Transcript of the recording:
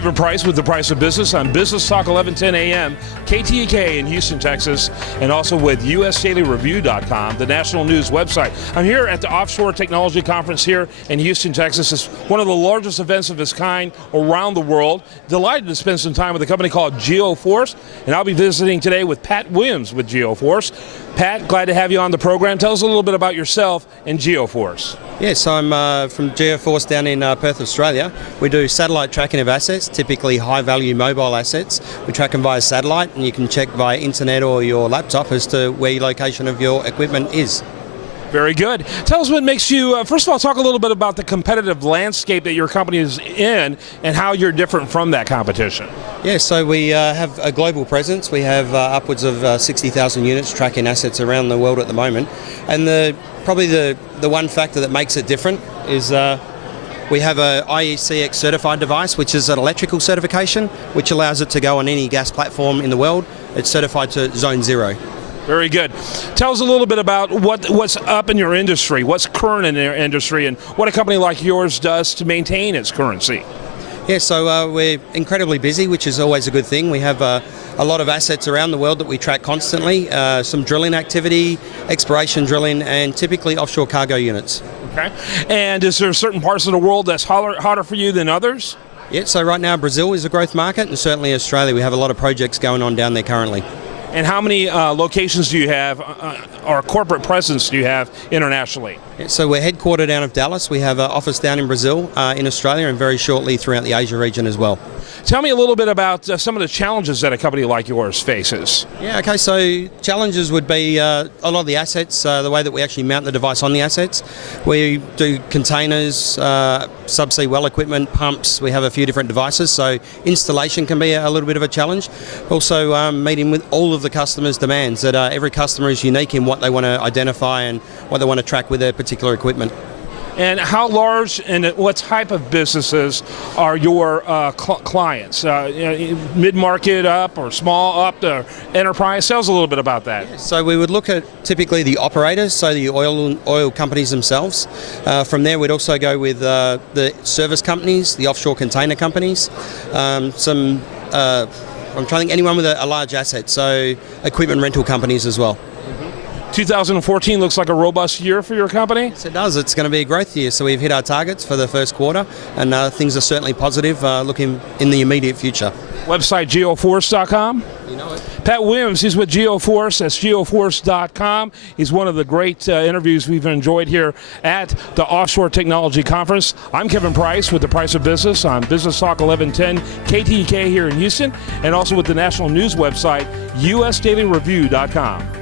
Kevin Price with The Price of Business on Business Talk 1110 AM, KTEK in Houston, Texas, and also with USDailyReview.com, the national news website. I'm here at the Offshore Technology Conference here in Houston, Texas. It's one of the largest events of its kind around the world. Delighted to spend some time with a company called Geoforce, and I'll be visiting today with Pat Williams with Geoforce. Pat, glad to have you on the program. Tell us a little bit about yourself and Geoforce. Yes, I'm from Geoforce down in Perth, Australia. We do satellite tracking of assets, typically high-value mobile assets. We track them via satellite, and you can check via internet or your laptop as to where your location of your equipment is. Very good. Tell us what makes you, first of all, talk a little bit about the competitive landscape that your company is in and how you're different from that competition. Yeah, so we have a global presence. We have upwards of 60,000 units tracking assets around the world at the moment. And probably the one factor that makes it different is we have a IECX certified device, which is an electrical certification, which allows it to go on any gas platform in the world. It's certified to Zone 0. Very good. Tell us a little bit about what's up in your industry, what's current in your industry, and what a company like yours does to maintain its currency. Yeah, so we're incredibly busy, which is always a good thing. We have a lot of assets around the world that we track constantly, some drilling activity, exploration drilling, and typically offshore cargo units. Okay. And is there certain parts of the world that's hotter for you than others? Yeah, so right now Brazil is a growth market, and certainly Australia. We have a lot of projects going on down there currently. And how many locations do you have, or corporate presence do you have internationally? Yeah, so we're headquartered out of Dallas. We have an office down in Brazil, in Australia, and very shortly throughout the Asia region as well. Tell me a little bit about some of the challenges that a company like yours faces. Yeah, okay, so challenges would be a lot of the assets, the way that we actually mount the device on the assets. We do containers, subsea well equipment, pumps. We have a few different devices, so installation can be a little bit of a challenge. Also meeting with all of the customers' demands, that every customer is unique in what they want to identify and what they want to track with their particular equipment. And how large and what type of businesses are your clients? Mid-market up or small up to enterprise? Tell us a little bit about that. So we would look at typically the operators, so the oil companies themselves. From there we'd also go with the service companies, the offshore container companies, I'm trying to think anyone with a large asset, so equipment rental companies as well. 2014 looks like a robust year for your company? Yes, it does. It's going to be a growth year, so we've hit our targets for the first quarter, and things are certainly positive looking in the immediate future. Website geoforce.com? You know it. Pat Williams, he's with Geoforce. That's geoforce.com. He's one of the great interviews we've enjoyed here at the Offshore Technology Conference. I'm Kevin Price with The Price of Business on Business Talk 1110 KTEK here in Houston, and also with the national news website USDailyReview.com.